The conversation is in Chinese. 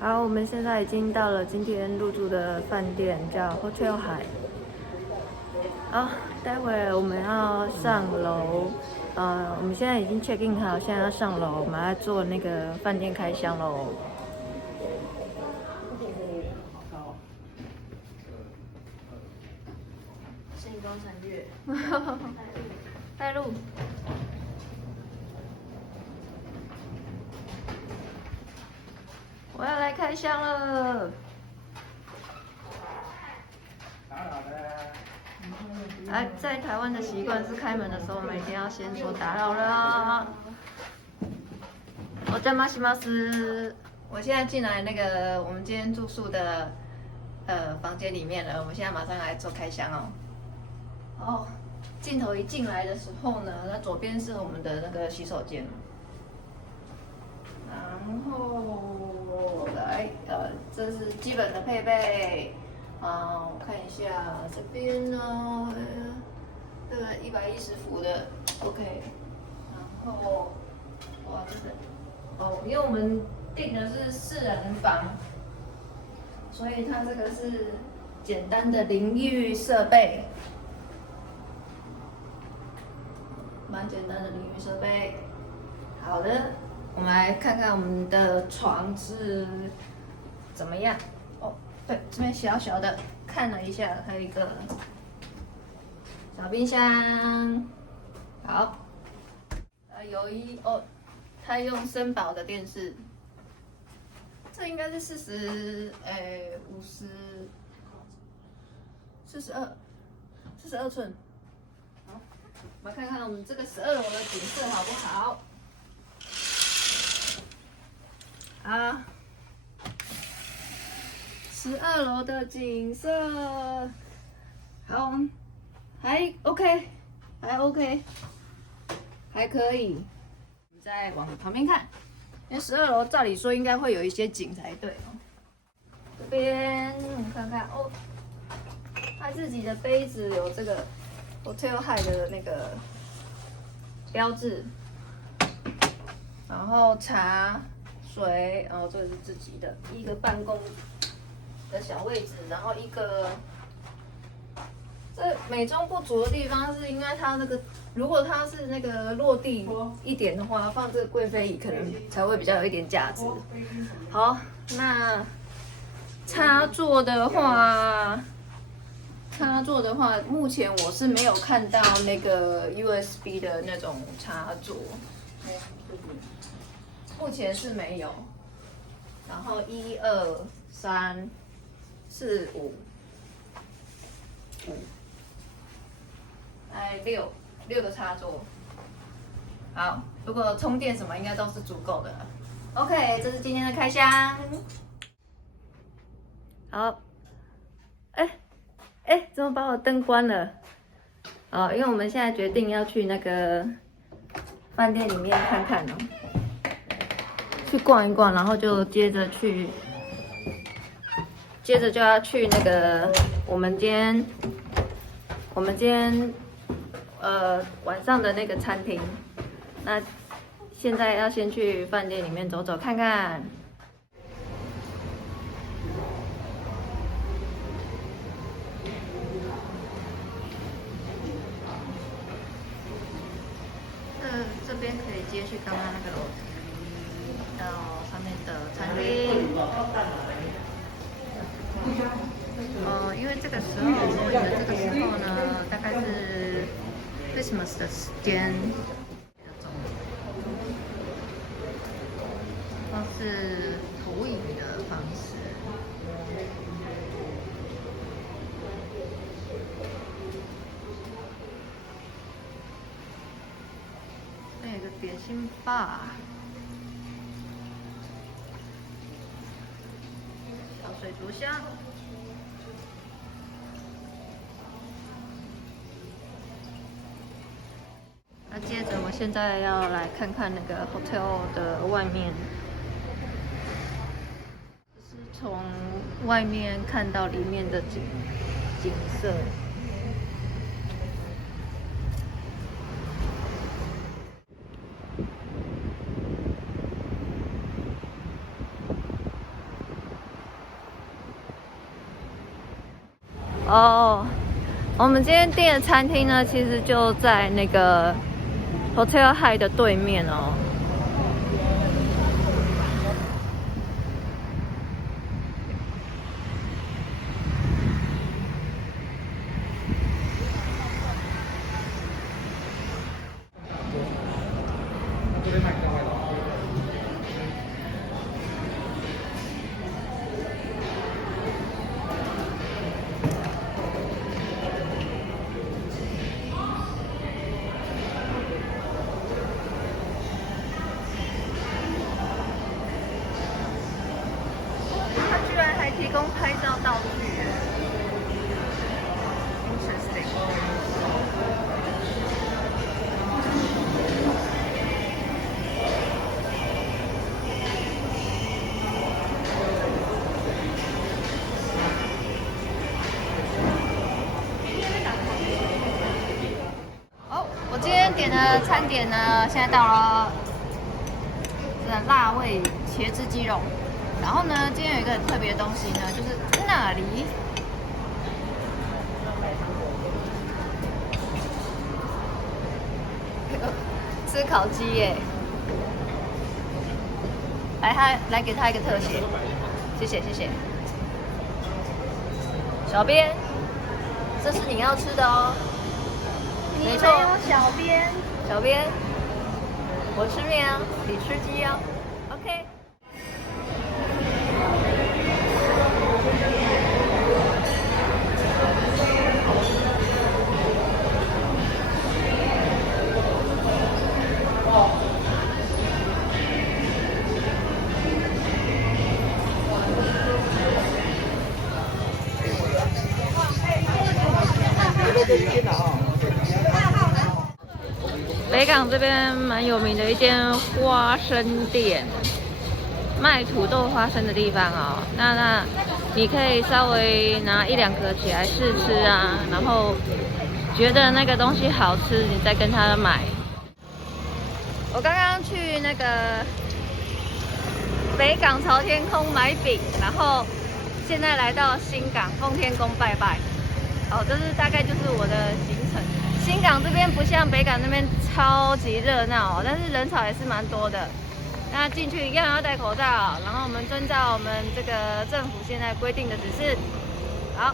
好，我们现在已经到了今天入住的饭店，叫 Hotel 海。好，待会儿我们要上楼，我们现在已经 check in 好，现在要上楼，我们要做那个饭店开箱喽。星光三月，带路。我要来开箱了。在台湾的习惯是开门的时候，每天要先说打扰了。我叫马西马斯，我现在进来那个我们今天住宿的房间里面了，我们现在马上来做开箱哦。哦，镜头一进来的时候呢，那左边是我们的那个洗手间，然后来这是基本的配备。我看一下这边呢，这个110伏的 ，OK。然后，哇，真的，因为我们订的是4人房，所以它这个是简单的淋浴设备，蛮简单的淋浴设备。好的，我们来看看我们的床是怎么样。对，这边小小的看了一下，还有一个小冰箱。好，它用森宝的电视，这应该是42寸。好，我们看看我们这个12楼的景色好不好？啊。12楼的景色，好，还 OK，还 OK， 还可以。我们再往旁边看，因为12楼照理说应该会有一些景才对哦。这边我们看看哦，他自己的杯子有这个 Hotel High 的那个标志，然后茶水，然后这是自己的一个办公的小位置，然后一个，这美中不足的地方是因为它那个，如果它是那个落地一点的话，放这个贵妃椅可能才会比较有一点价值。好，那插座的话，目前我是没有看到那个 USB 的那种插座，目前是没有。然后1、2、3、4、5，6个插座。好，如果充电什么应该都是足够的了。OK， 这是今天的开箱。好，怎么把我灯关了？因为我们现在决定要去那个饭店里面看看哦，去逛一逛，然后就接着就要去那个我们今天晚上的那个餐厅。那现在要先去饭店里面走走看看。这边可以接去刚刚那个楼梯到上面的餐厅。因为这个时候呢，大概是 Christmas 的时间，都是投影的方式。这有个点心吧，小水族箱。那接着，我现在要来看看那个 hotel 的外面，是从外面看到里面的景色。哦，我们今天订的餐厅呢，其实就在那个 Hotel High 的对面哦。他居然还提供拍照道具耶 ，interesting。哦，我今天点的餐点呢，现在到了辣味茄汁鸡肉。然后呢，今天有一个很特别的东西呢，就是那里吃烤鸡耶！来给他一个特写，谢谢谢谢。小编，这是你要吃的哦。没错，小编。小编，我吃面啊，你吃鸡啊。OK。北港这边蛮有名的一间花生店，卖土豆花生的地方哦。那你可以稍微拿1、2颗起来试吃啊，然后觉得那个东西好吃，你再跟他买。我刚刚去那个北港朝天空买饼，然后现在来到新港奉天宫拜拜。哦，这是大概就是我的行程。新港这边不像北港那边超级热闹，但是人潮也是蛮多的。那进去一样要戴口罩，然后我们遵照我们这个政府现在规定的指示。好，